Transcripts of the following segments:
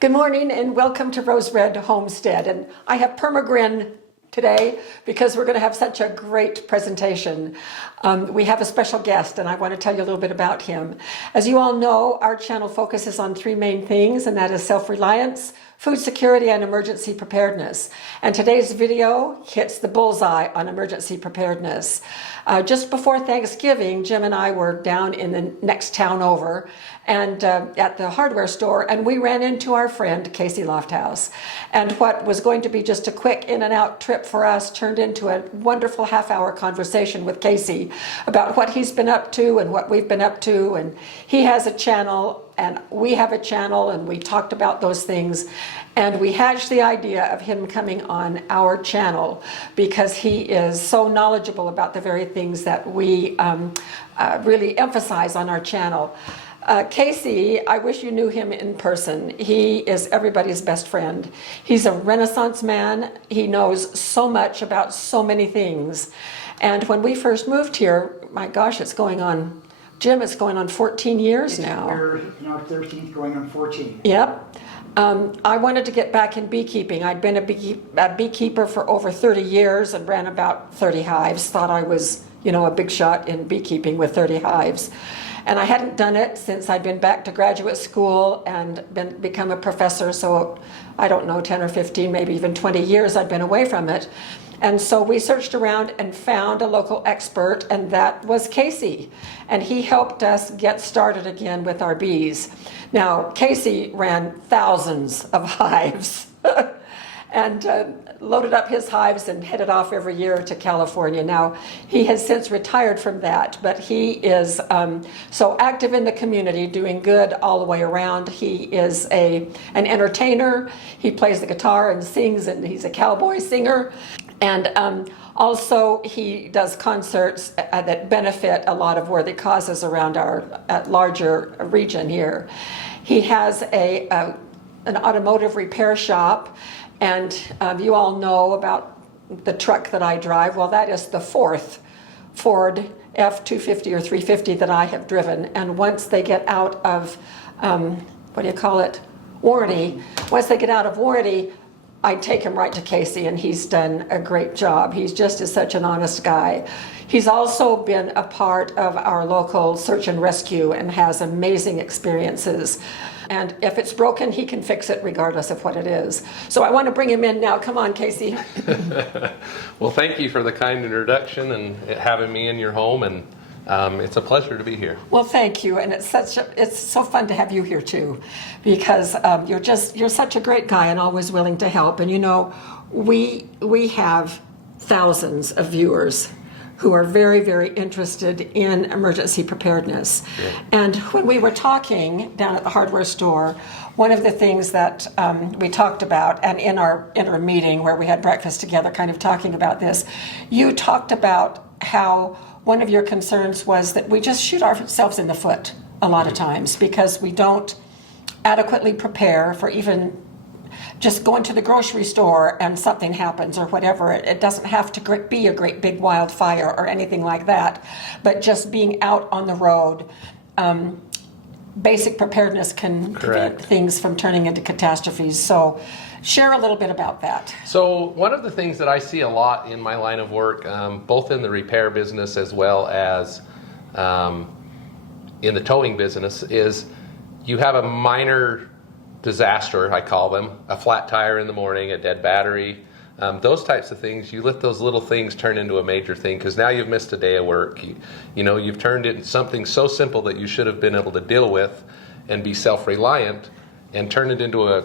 Good morning and welcome to Rose Red Homestead. And I have Permagrin today because we're going to have such a great presentation. We have a special guest and I want to tell you a little bit about him. As you all know, our channel focuses on three main things, and that is self-reliance, food security, and emergency preparedness. And today's video hits the bullseye on emergency preparedness. Just before Thanksgiving, Jim and I were down in the next town over and at the hardware store, and we ran into our friend Casey Lofthouse. And what was going to be just a quick in and out trip for us turned into a wonderful half-hour conversation with Casey about what he's been up to and what we've been up to. And he has a channel and we have a channel, and we talked about those things. And we hatched the idea of him coming on our channel because he is so knowledgeable about the very things that we really emphasize on our channel. Casey, I wish you knew him in person. He is everybody's best friend. He's a Renaissance man. He knows so much about so many things. And when we first moved here, my gosh, it's going on, Jim, it's going on 14 years now. We're in our 13th, going on 14. Yep. I wanted to get back in beekeeping. I'd been a beekeeper for over 30 years and ran about 30 hives. Thought I was, a big shot in beekeeping with 30 hives. And I hadn't done it since I'd been back to graduate school and become a professor. So I don't know, 10 or 15, maybe even 20 years I'd been away from it. And so we searched around and found a local expert, and that was Casey. And he helped us get started again with our bees. Now, Casey ran thousands of hives and loaded up his hives and headed off every year to California. Now, he has since retired from that, but he is so active in the community, doing good all the way around. He is an entertainer. He plays the guitar and sings, and he's a cowboy singer. And also he does concerts that benefit a lot of worthy causes around our larger region here. He has an automotive repair shop, and you all know about the truck that I drive. Well, that is the fourth Ford F-250 or 350 that I have driven. And once they get out of, warranty, once they get out of warranty, I take him right to Casey, and he's done a great job. He's just such an honest guy. He's also been a part of our local search and rescue and has amazing experiences. And if it's broken, he can fix it regardless of what it is. So I want to bring him in now. Come on, Casey. Well, thank you for the kind introduction and having me in your home, and it's a pleasure to be here. Well, thank you, and it's so fun to have you here too, because you're such a great guy and always willing to help. And we have thousands of viewers who are very, very interested in emergency preparedness. Yeah. And when we were talking down at the hardware store, one of the things that we talked about, and in our meeting where we had breakfast together kind of talking about this, you talked about how one of your concerns was that we just shoot ourselves in the foot a lot of times because we don't adequately prepare for even just going to the grocery store and something happens or whatever. It doesn't have to be a great big wildfire or anything like that, but just being out on the road. Basic preparedness can prevent things from turning into catastrophes. So share a little bit about that. So one of the things that I see a lot in my line of work, both in the repair business as well as in the towing business, is you have a minor disaster, I call them, a flat tire in the morning, a dead battery, those types of things. You let those little things turn into a major thing because now you've missed a day of work. You've turned it into something so simple that you should have been able to deal with and be self-reliant, and turn it into a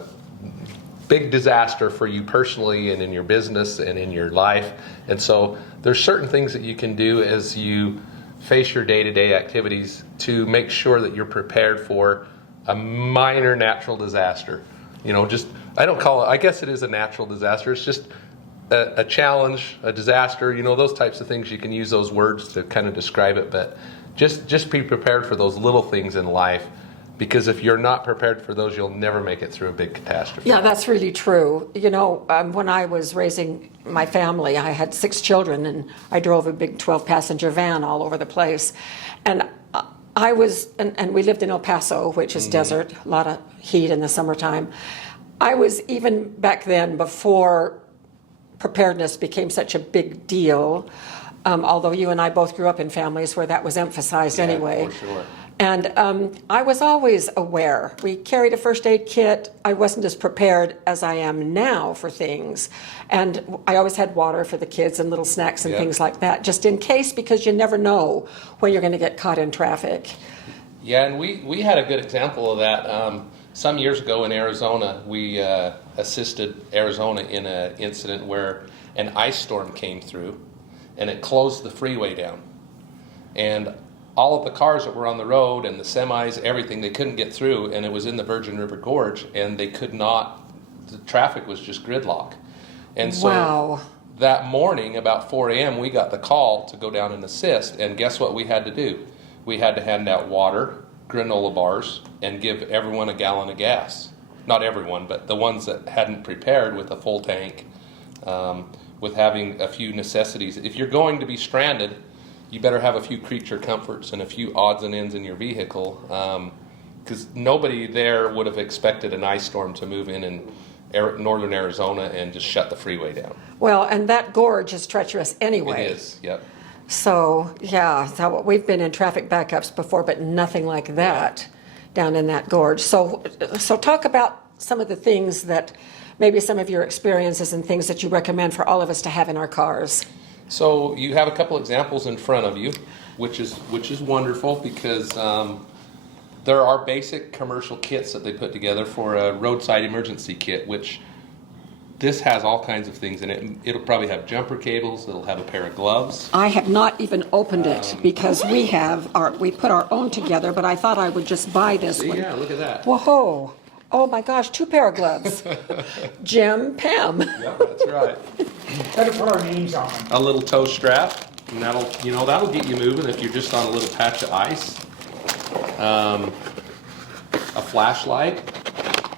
big disaster for you personally and in your business and in your life. And so there's certain things that you can do as you face your day-to-day activities to make sure that you're prepared for a minor natural disaster. I don't call it, I guess it is a natural disaster. It's just a challenge, a disaster, those types of things. You can use those words to kind of describe it, but just be prepared for those little things in life, because if you're not prepared for those, you'll never make it through a big catastrophe. Yeah, that's really true. When I was raising my family, I had 6 children, and I drove a big 12-passenger van all over the place. And I was, and we lived in El Paso, which is desert, a lot of heat in the summertime. I was, even back then, before preparedness became such a big deal, although you and I both grew up in families where that was emphasized anyway. For sure. And I was always aware. We carried a first aid kit. I wasn't as prepared as I am now for things. And I always had water for the kids and little snacks and things like that, just in case, because you never know when you're going to get caught in traffic. Yeah, and we had a good example of that. Some years ago in Arizona, we assisted Arizona in an incident where an ice storm came through, and it closed the freeway down. And all of the cars that were on the road and the semis, everything, they couldn't get through, and it was in the Virgin River Gorge, and they could not, the traffic was just gridlock. And so that morning, about 4 a.m., we got the call to go down and assist, and guess what we had to do? We had to hand out water, granola bars, and give everyone a gallon of gas. Not everyone, but the ones that hadn't prepared with a full tank, with having a few necessities. If you're going to be stranded, you better have a few creature comforts and a few odds and ends in your vehicle, because nobody there would have expected an ice storm to move in northern Arizona and just shut the freeway down. Well, and that gorge is treacherous anyway. It is, yep. So, yeah, so we've been in traffic backups before, but nothing like that down in that gorge. So talk about some of the things that, maybe some of your experiences and things that you recommend for all of us to have in our cars. So you have a couple examples in front of you, which is wonderful, because there are basic commercial kits that they put together for a roadside emergency kit, which this has all kinds of things in it. It'll probably have jumper cables. It'll have a pair of gloves. I have not even opened it because we put our own together, but I thought I would just buy this one. Yeah, look at that. Whoa! Oh my gosh, 2 pair of gloves. Jim, Pam. Yep, that's right. Better put our names on them. A little toe strap, and that'll get you moving if you're just on a little patch of ice. A flashlight.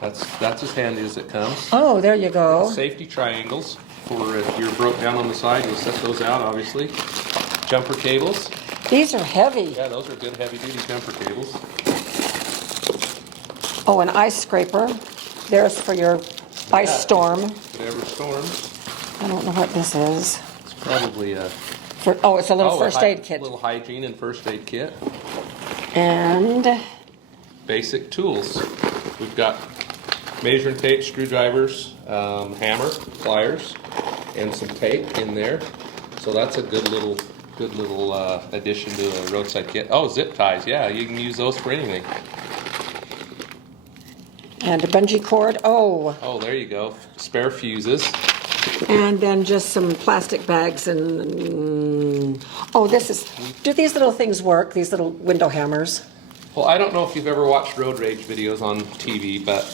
That's as handy as it comes. Oh, there you go. Safety triangles for if you're broke down on the side, you'll set those out, obviously. Jumper cables. These are heavy. Yeah, those are good heavy-duty jumper cables. Oh, an ice scraper. There's for your ice storm. Whatever storms. I don't know what this is. It's probably a... It's a little first aid kit. A little hygiene and first aid kit. And... Basic tools. We've got measuring tape, screwdrivers, hammer, pliers, and some tape in there. So that's a good little addition to a roadside kit. Oh, zip ties. Yeah, you can use those for anything. And a bungee cord. Oh, there you go. Spare fuses. And then just some plastic bags and... do these little things work, these little window hammers? Well, I don't know if you've ever watched road rage videos on TV, but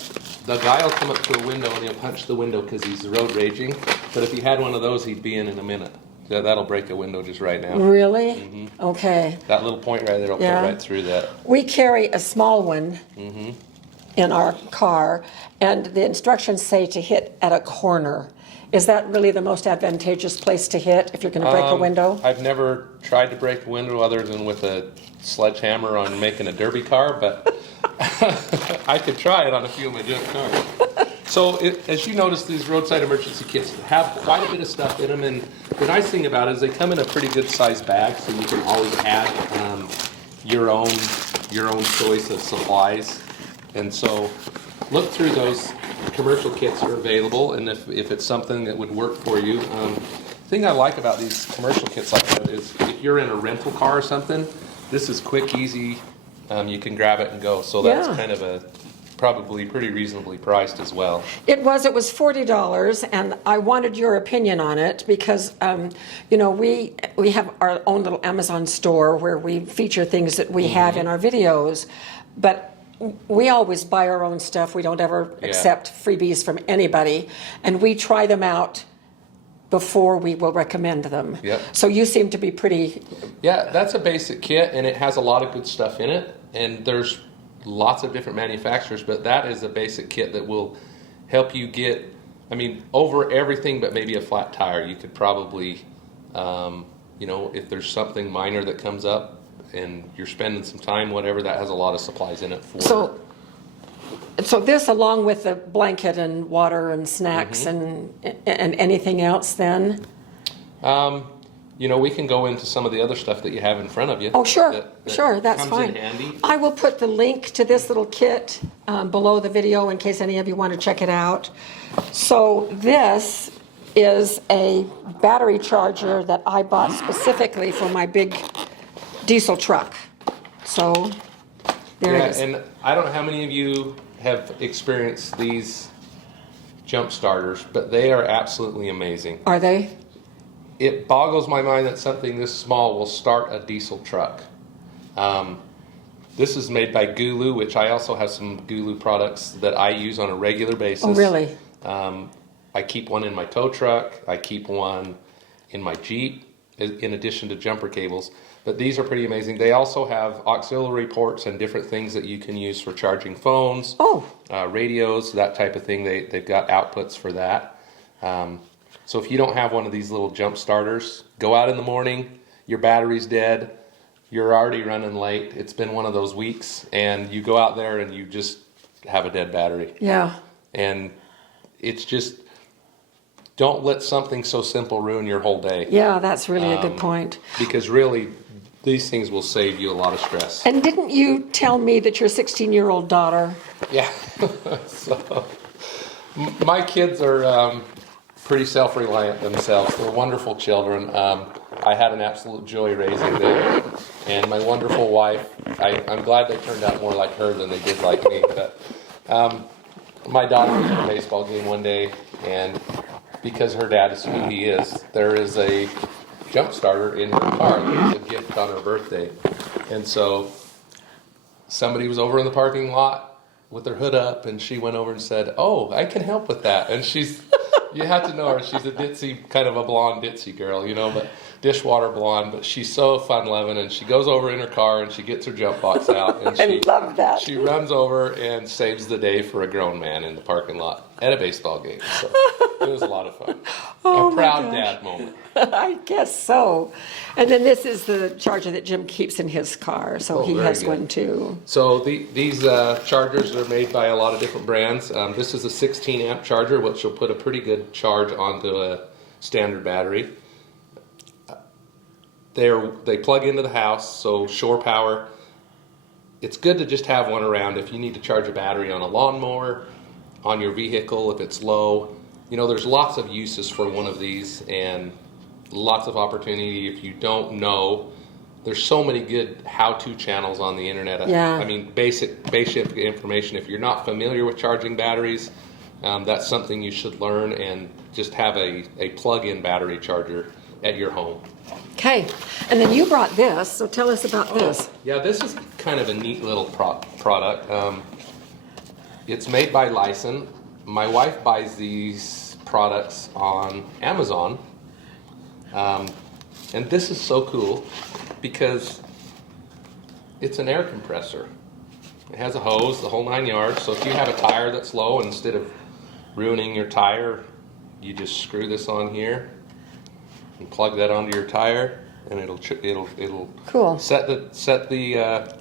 the guy will come up to a window and he'll punch the window because he's road raging. But if he had one of those, he'd be in a minute. That'll break a window just right now. Really? Mm-hmm. Okay. That little point right there will put right through that. We carry a small one in our car, and the instructions say to hit at a corner. Is that really the most advantageous place to hit if you're going to break a window? I've never tried to break a window other than with a sledgehammer on making a derby car, but I could try it on a few of my junk cars. So as you notice, these roadside emergency kits have quite a bit of stuff in them, and the nice thing about it is they come in a pretty good sized bag, so you can always add your own choice of supplies. And so look through those. Commercial kits are available, and if it's something that would work for you. The thing I like about these commercial kits like that is if you're in a rental car or something, this is quick, easy. You can grab it and go. So that's kind of probably pretty reasonably priced as well. It was $40, and I wanted your opinion on it because, we have our own little Amazon store where we feature things that we have in our videos, but we always buy our own stuff. We don't ever accept freebies from anybody, and we try them out before we will recommend them. Yep. So you seem to be pretty... Yeah, that's a basic kit, and it has a lot of good stuff in it, and there's lots of different manufacturers, but that is a basic kit that will help you get, over everything but maybe a flat tire. You could probably, if there's something minor that comes up, and you're spending some time, whatever, that has a lot of supplies in it for. So this, along with the blanket and water and snacks and anything else, then? You know, we can go into some of the other stuff that you have in front of you. Oh, sure, that sure, that's comes fine. in handy. I will put the link to this little kit below the video in case any of you want to check it out. So this is a battery charger that I bought specifically for my big diesel truck. So there it is. And I don't know how many of you have experienced these jump starters, but they are absolutely amazing. Are they? It boggles my mind that something this small will start a diesel truck. This is made by Gulu, which I also have some Gulu products that I use on a regular basis. Oh, really? I keep one in my tow truck. I keep one in my Jeep, in addition to jumper cables. But these are pretty amazing. They also have auxiliary ports and different things that you can use for charging phones, radios, that type of thing. They've got outputs for that. So if you don't have one of these little jump starters, go out in the morning, your battery's dead, you're already running late, it's been one of those weeks, and you go out there and you just have a dead battery. Yeah. And it's just, don't let something so simple ruin your whole day. Yeah, that's really a good point. Because really, these things will save you a lot of stress. And didn't you tell me that your 16-year-old daughter? Yeah. So, my kids are pretty self-reliant themselves. They're wonderful children. I had an absolute joy raising them. And my wonderful wife, I'm glad they turned out more like her than they did like me. But my daughter was at a baseball game one day, and because her dad is who he is, there is a jump starter in her car that was a gift on her birthday. And so somebody was over in the parking lot with her hood up, and she went over and said, "Oh, I can help with that." And you have to know her. She's a ditzy, kind of a blonde ditzy girl, you know, but dishwater blonde. But she's so fun-loving, and she goes over in her car and she gets her jump box out, and I love that. She runs over and saves the day for a grown man in the parking lot at a baseball game. So it was a lot of fun. Oh, a proud dad moment. I guess so. And then this is the charger that Jim keeps in his car, so he very has good. one too. So these chargers are made by a lot of different brands. This is a 16 amp charger, which will put a pretty good charge onto a standard battery. They plug into the house, so shore power. It's good to just have one around if you need to charge a battery on a lawnmower, on your vehicle if it's low. You know, there's lots of uses for one of these and lots of opportunity. If you don't know, there's so many good how-to channels on the internet. Yeah. I mean, basic information. If you're not familiar with charging batteries, that's something you should learn, and just have a plug-in battery charger at your home. Okay, and then you brought this, so tell us about this. Yeah, this is kind of a neat little product. It's made by Lyson. My wife buys these products on Amazon. And this is so cool because it's an air compressor. It has a hose, the whole 9 yards. So if you have a tire that's low, instead of ruining your tire, you just screw this on here and plug that onto your tire, and it'll Cool. set the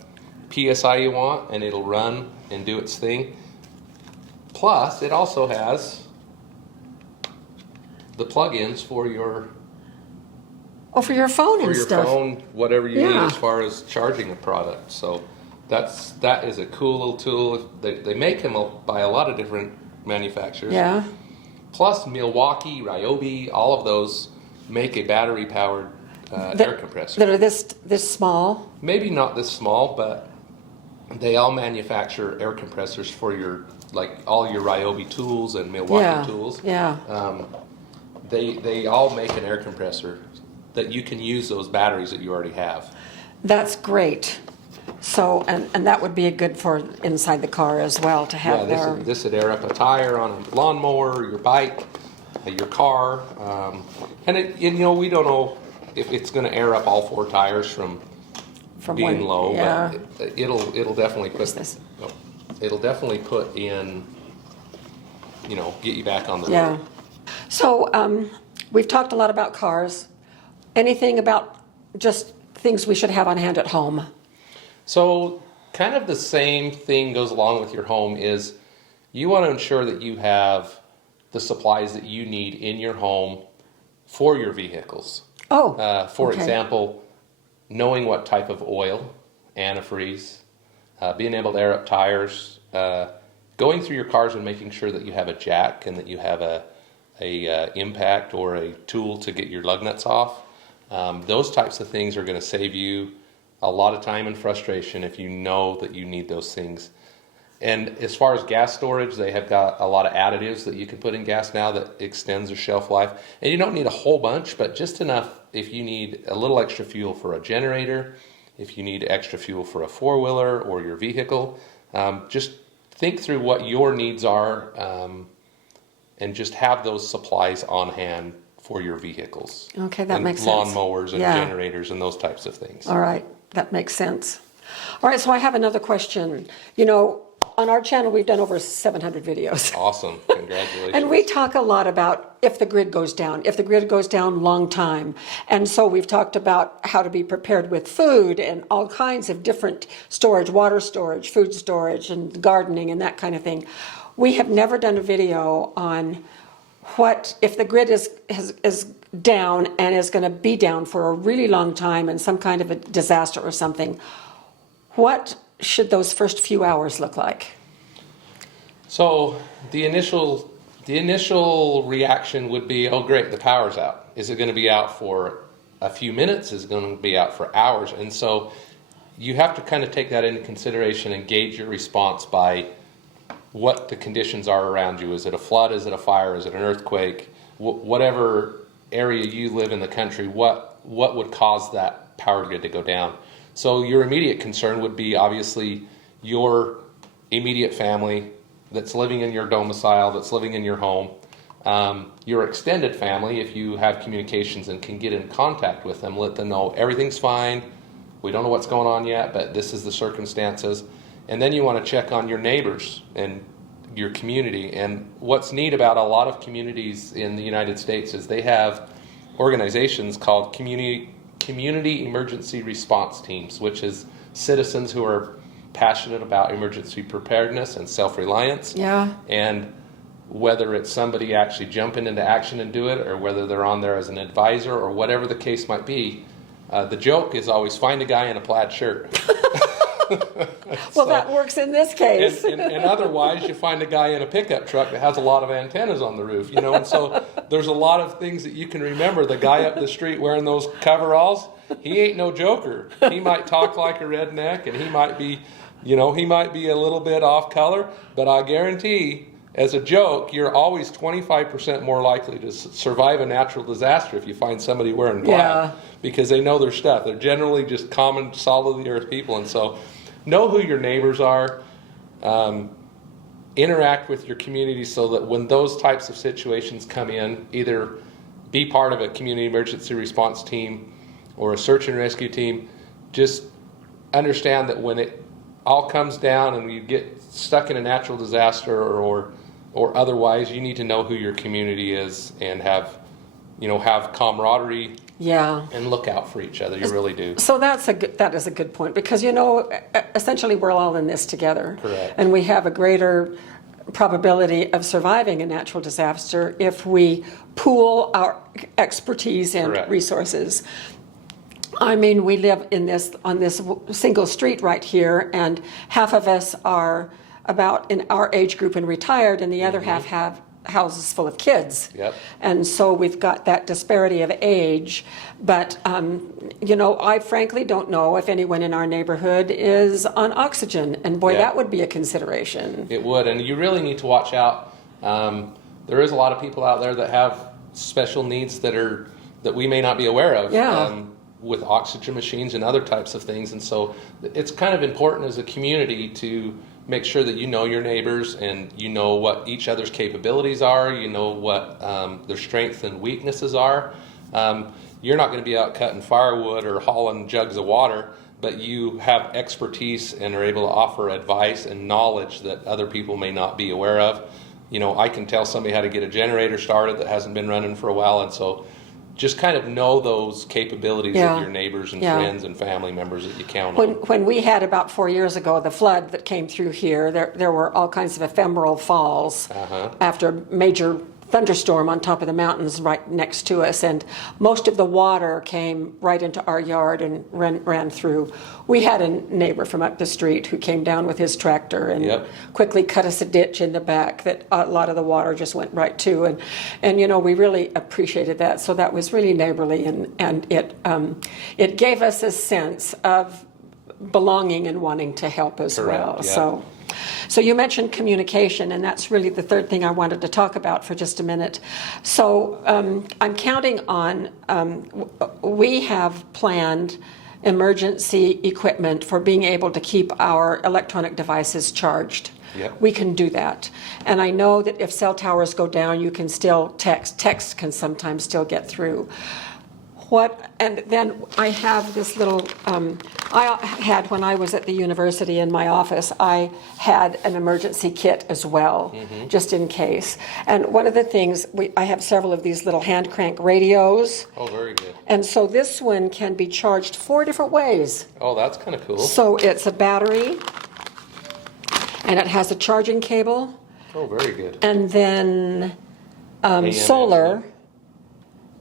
PSI you want, and it'll run and do its thing. Plus, it also has the plug-ins for your for your phone and stuff. phone, whatever you need Yeah. as far as charging a product. So that is a cool little tool. They make them by a lot of different manufacturers. Yeah. Plus, Milwaukee, Ryobi, all of those make a battery-powered air compressor. That are this small. Maybe not this small, but they all manufacture air compressors for all your Ryobi tools and Milwaukee tools. Yeah. They all make an air compressor that you can use those batteries that you already have. That's great. So, and that would be a good for inside the car as well to have there. This would air up a tire on a lawnmower, your bike, your car, and we don't know if it's going to air up all four tires from being low, but it'll definitely put in, get you back on the road. Yeah. So we've talked a lot about cars. Anything about just things we should have on hand at home? So kind of the same thing goes along with your home is you want to ensure that you have the supplies that you need in your home for your vehicles. For okay. example, knowing what type of oil, antifreeze, being able to air up tires, going through your cars and making sure that you have a jack and that you have a impact or a tool to get your lug nuts off. Those types of things are going to save you a lot of time and frustration if you know that you need those things. And as far as gas storage, they have got a lot of additives that you can put in gas now that extends the shelf life. And you don't need a whole bunch, but just enough if you need a little extra fuel for a generator, if you need extra fuel for a four-wheeler or your vehicle. Just think through what your needs are and just have those supplies on hand for your vehicles. Okay, that makes sense. Lawn mowers and generators and those types of things. All right, that makes sense. All right, so I have another question. You know, on our channel, we've done over 700 videos. Awesome, congratulations. And we talk a lot about if the grid goes down, long time. And so we've talked about how to be prepared with food and all kinds of different storage, water storage, food storage, and gardening and that kind of thing. We have never done a video on what if the grid is down and is going to be down for a really long time and some kind of a disaster or something. What should those first few hours look like? So the initial reaction would be, oh great, the power's out. Is it going to be out for a few minutes? Is it going to be out for hours? And so you have to kind of take that into consideration and gauge your response by what the conditions are around you. Is it a flood? Is it a fire? Is it an earthquake? Whatever area you live in the country, what would cause that power grid to go down? So your immediate concern would be obviously your immediate family that's living in your domicile, that's living in your home. Your extended family, if you have communications and can get in contact with them, let them know everything's fine. We don't know what's going on yet, but this is the circumstances. And then you want to check on your neighbors and your community. And what's neat about a lot of communities in the United States is they have organizations called community emergency response teams, which is citizens who are passionate about emergency preparedness and self-reliance. Yeah. And whether it's somebody actually jumping into action and do it, or whether they're on there as an advisor, or whatever the case might be, the joke is always find a guy in a plaid shirt. Well, that works in this case. And otherwise, you find a guy in a pickup truck that has a lot of antennas on the roof, and so there's a lot of things that you can remember. The guy up the street wearing those coveralls, he ain't no joker. He might talk like a redneck, and he might be a little bit off color, but I guarantee, as a joke, you're always 25% more likely to survive a natural disaster if you find somebody wearing plaid, because they know their stuff. They're generally just common, solid-of-the-earth people, and so know who your neighbors are. Interact with your community so that when those types of situations come in, either be part of a community emergency response team or a search and rescue team. Just understand that when it all comes down and you get stuck in a natural disaster or otherwise, you need to know who your community is and have camaraderie. Yeah. And look out for each other. You really do. So that is a good point, because essentially we're all in this together. Correct. And we have a greater probability of surviving a natural disaster if we pool our expertise and Correct. Resources. I mean, we live on this single street right here, and half of us are about in our age group and retired, and the other half have houses full of kids. Yep. And so we've got that disparity of age. But, I frankly don't know if anyone in our neighborhood is on oxygen. And boy, that would be a consideration. It would. And you really need to watch out. There is a lot of people out there that have special needs that we may not be aware of. Yeah. With oxygen machines and other types of things. And so it's kind of important as a community to make sure that you know your neighbors and you know what each other's capabilities are, you know what their strengths and weaknesses are. You're not going to be out cutting firewood or hauling jugs of water, but you have expertise and are able to offer advice and knowledge that other people may not be aware of. I can tell somebody how to get a generator started that hasn't been running for a while, and so just kind of know those capabilities Yeah. of your neighbors and Yeah. friends and family members that you count on. When we had about 4 years ago the flood that came through here, there were all kinds of ephemeral falls after a major thunderstorm on top of the mountains right next to us, and most of the water came right into our yard and ran through. We had a neighbor from up the street who came down with his tractor and Yep. quickly cut us a ditch in the back that a lot of the water just went right to, and you know, we really appreciated that. So that was really neighborly, and it gave us a sense of belonging and wanting to help as Correct, well. yeah. So you mentioned communication, and that's really the third thing I wanted to talk about for just a minute. So I'm counting on, we have planned emergency equipment for being able to keep our electronic devices charged. Yep. We can do that. And I know that if cell towers go down, you can still text. Text can sometimes still get through. And then I have this little, I had, when I was at the university in my office, I had an emergency kit as well, just in case. And one of the things, I have several of these little hand crank radios. Oh, very good. And so this one can be charged 4 different ways. Oh, that's kind of cool. So it's a battery, and it has a charging cable, Oh, very good. and then AM, solar. FM.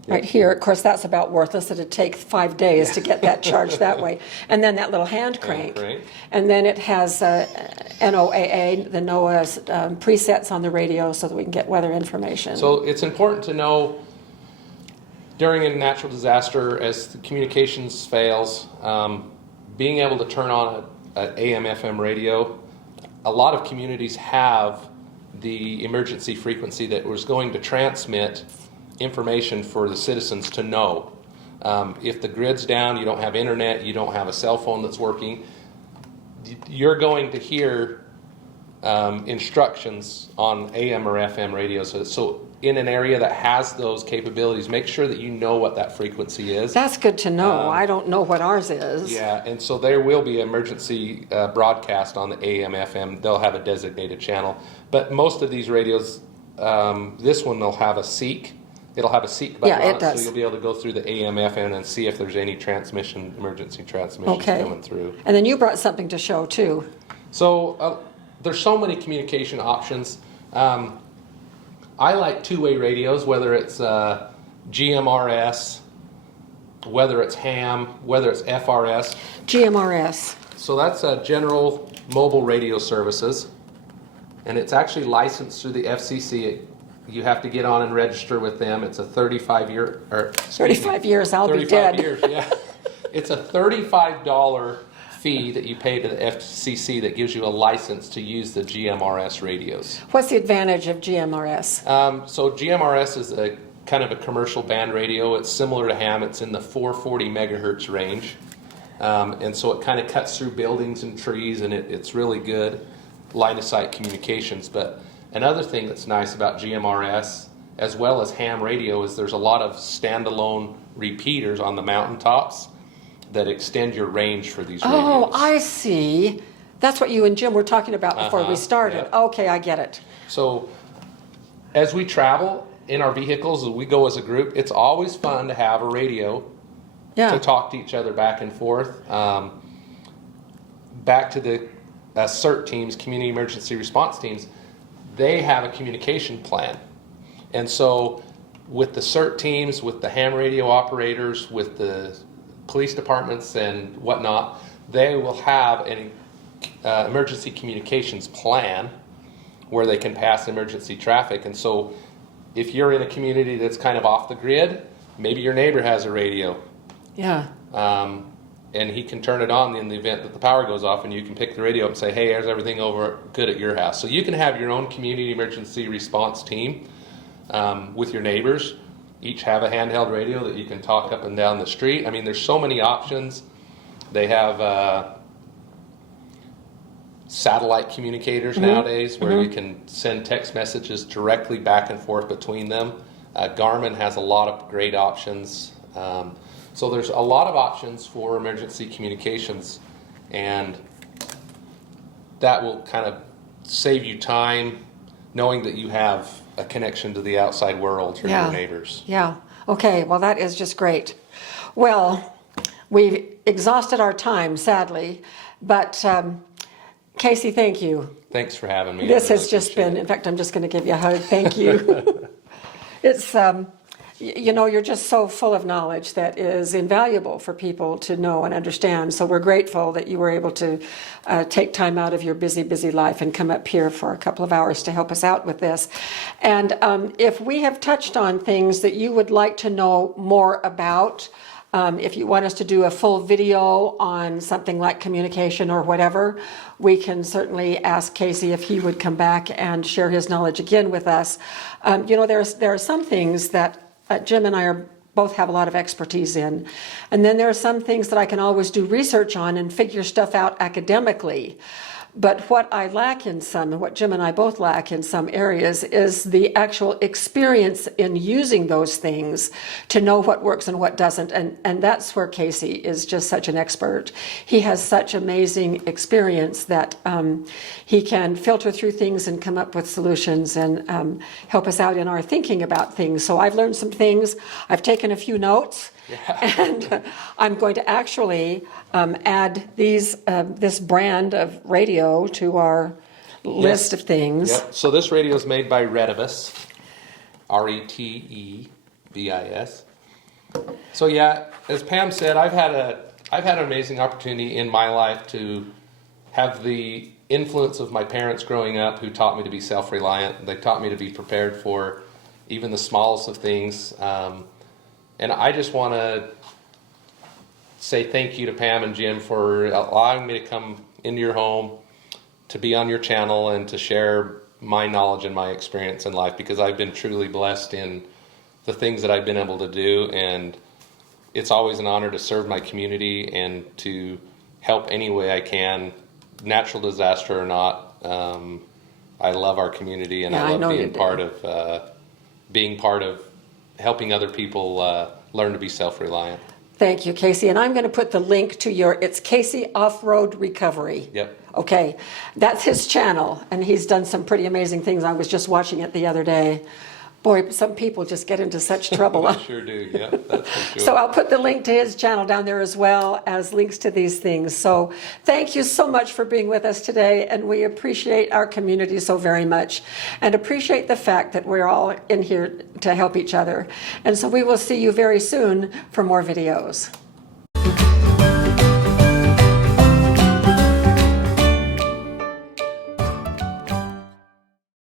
Right here, of course, that's about worthless. It'd take 5 days to get that charged that way. And then that little hand crank. crank. And then it has NOAA, the NOAA's presets on the radio so that we can get weather information. So it's important to know during a natural disaster, as the communications fails, being able to turn on an AM/FM radio. A lot of communities have the emergency frequency that was going to transmit information for the citizens to know. If the grid's down, you don't have internet, you don't have a cell phone that's working, you're going to hear instructions on AM or FM radio. So in an area that has those capabilities, make sure that you know what that frequency is. That's good to know. I don't know what ours is. Yeah, and so there will be emergency broadcast on the AM/FM. They'll have a designated channel. But most of these radios, this one will have a seek. It'll have a seek button Yeah, it on does. so you'll be able to go through the AM/FM and see if there's any emergency transmissions Okay. coming through. And then you brought something to show too. So there's so many communication options. I like two-way radios, whether it's GMRS, whether it's ham, whether it's FRS. GMRS. So that's General Mobile Radio Services, and it's actually licensed through the FCC. You have to get on and register with them. It's a 35-year, or 35 years, I'll be 35 dead. years, yeah. It's a $35 fee that you pay to the FCC that gives you a license to use the GMRS radios. What's the advantage of GMRS? So GMRS is a kind of a commercial band radio. It's similar to ham. It's in the 440 megahertz range. And so it kind of cuts through buildings and trees, and it's really good line of sight communications. But another thing that's nice about GMRS, as well as ham radio, is there's a lot of standalone repeaters on the mountaintops that extend your range for these radios. Oh, I see. That's what you and Jim were talking about before we started. yeah. Okay, I get it. So as we travel in our vehicles, as we go as a group, it's always fun to have a radio Yeah. to talk to each other back and forth. Back to the CERT teams, community emergency response teams, they have a communication plan. And so with the CERT teams, with the ham radio operators, with the police departments and whatnot, they will have an emergency communications plan where they can pass emergency traffic. And so if you're in a community that's kind of off the grid, maybe your neighbor has a radio. Yeah. And he can turn it on in the event that the power goes off, and you can pick the radio up and say, hey, there's everything over good at your house. So you can have your own community emergency response team with your neighbors. Each have a handheld radio that you can talk up and down the street. I mean, there's so many options. They have satellite communicators nowadays where you can send text messages directly back and forth between them. Garmin has a lot of great options. So there's a lot of options for emergency communications, and that will kind of save you time knowing that you have a connection to the outside world through Yeah. your neighbors. Yeah. Okay, well, that is just great. Well, we've exhausted our time, sadly, but Casey, thank you. Thanks for having me. This I has really just appreciate been, it. in fact, I'm just going to give you a hug. Thank you. It's, you know, you're just so full of knowledge that is invaluable for people to know and understand. So we're grateful that you were able to take time out of your busy, busy life and come up here for a couple of hours to help us out with this. And if we have touched on things that you would like to know more about, if you want us to do a full video on something like communication or whatever, we can certainly ask Casey if he would come back and share his knowledge again with us. You know, there are some things that Jim and I both have a lot of expertise in. And then there are some things that I can always do research on and figure stuff out academically. But what I lack in some, and what Jim and I both lack in some areas, is the actual experience in using those things to know what works and what doesn't. And that's where Casey is just such an expert. He has such amazing experience that he can filter through things and come up with solutions and help us out in our thinking about things. So I've learned some things. I've taken a few notes. Yeah. And I'm going to actually add this brand of radio to our list of things. Yep. So this radio is made by Retibus, Retebis. So yeah, as Pam said, I've had an amazing opportunity in my life to have the influence of my parents growing up, who taught me to be self-reliant. They taught me to be prepared for even the smallest of things. And I just want to say thank you to Pam and Jim for allowing me to come into your home, to be on your channel, and to share my knowledge and my experience in life, because I've been truly blessed in the things that I've been able to do. And it's always an honor to serve my community and to help any way I can, natural disaster or not. I love our community, and I love being part of helping other people learn to be self-reliant. Thank you, Casey. And I'm going to put the link to it's Casey Off-Road Recovery. Yep. Okay. That's his channel, and he's done some pretty amazing things. I was just watching it the other day. Boy, some people just get into such trouble. I sure do, yeah, that's for sure. So I'll put the link to his channel down there, as well as links to these things. So thank you so much for being with us today, and we appreciate our community so very much, and appreciate the fact that we're all in here to help each other. And so we will see you very soon for more videos.